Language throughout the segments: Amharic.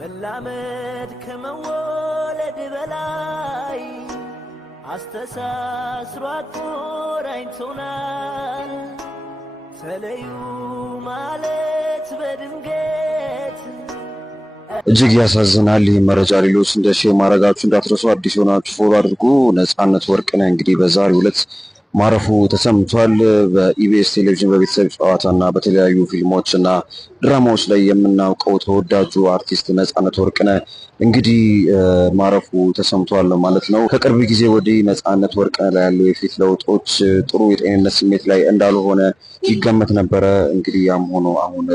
መላመድ ከመወለድ በላይ አስተሳስሮ አቆራኝቶናል። ተለዩ ማለት በድንገት እጅግ ያሳዝናል። ይህ መረጃ ሌሎች እንደ ሼር ማድረጋችሁ እንዳትረሱ። አዲስ ሆናችሁ ፎሎ አድርጉ። ነጻነት ወርቅነህ እንግዲህ በዛሬው ዕለት ማረፉ ተሰምቷል። በኢቢኤስ ቴሌቪዥን በቤተሰብ ጨዋታና በተለያዩ ፊልሞችና ድራማዎች ላይ የምናውቀው ተወዳጁ አርቲስት ነጻነት ወርቅነህ እንግዲህ ማረፉ ተሰምቷል ማለት ነው። ከቅርብ ጊዜ ወዲህ ነጻነት ወርቅነህ ላይ ያለው የፊት ለውጦች ጥሩ የጤንነት ስሜት ላይ እንዳልሆነ ይገመት ነበረ። እንግዲህ ያም ሆኖ አሁን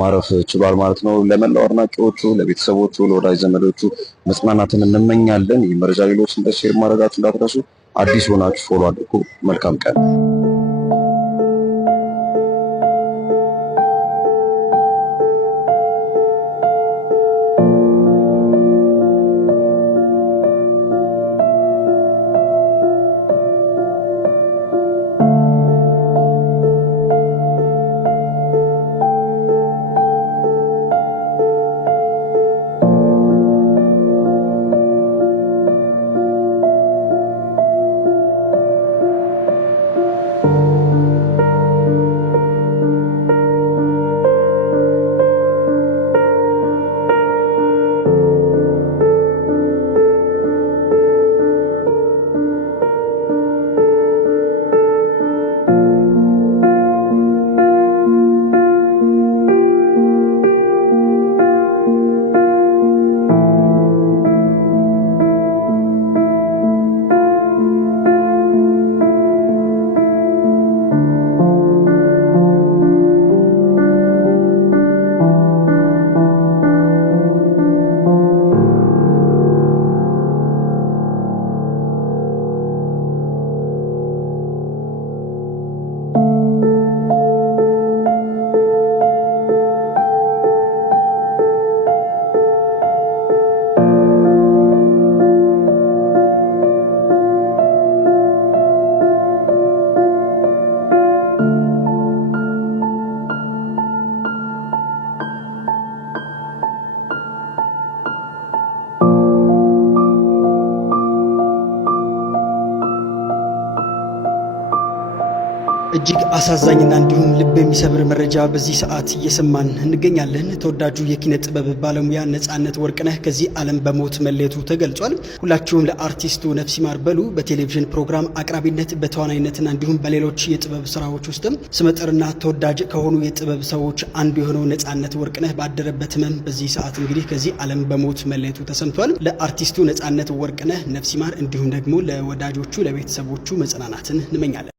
ማረፍ ችሏል ማለት ነው። ለመላው አድናቂዎቹ፣ ለቤተሰቦቹ፣ ለወዳጅ ዘመዶቹ መጽናናትን እንመኛለን። ይህ መረጃ ሌሎች እንደ ሼር ማድረጋችሁ እንዳትረሱ። አዲስ ሆናችሁ ፎሎ አድርጉ። መልካም ቀን። እጅግ አሳዛኝና እንዲሁም ልብ የሚሰብር መረጃ በዚህ ሰዓት እየሰማን እንገኛለን። ተወዳጁ የኪነ ጥበብ ባለሙያ ነጻነት ወርቅነህ ከዚህ ዓለም በሞት መለየቱ ተገልጿል። ሁላችሁም ለአርቲስቱ ነፍስ ይማር በሉ። በቴሌቪዥን ፕሮግራም አቅራቢነት በተዋናይነትና እንዲሁም በሌሎች የጥበብ ስራዎች ውስጥም ስመጥርና ተወዳጅ ከሆኑ የጥበብ ሰዎች አንዱ የሆነው ነጻነት ወርቅነህ ባደረበት ህመም በዚህ ሰዓት እንግዲህ ከዚህ ዓለም በሞት መለየቱ ተሰምቷል። ለአርቲስቱ ነጻነት ወርቅነህ ነፍስ ይማር እንዲሁም ደግሞ ለወዳጆቹ ለቤተሰቦቹ መጽናናትን እንመኛለን።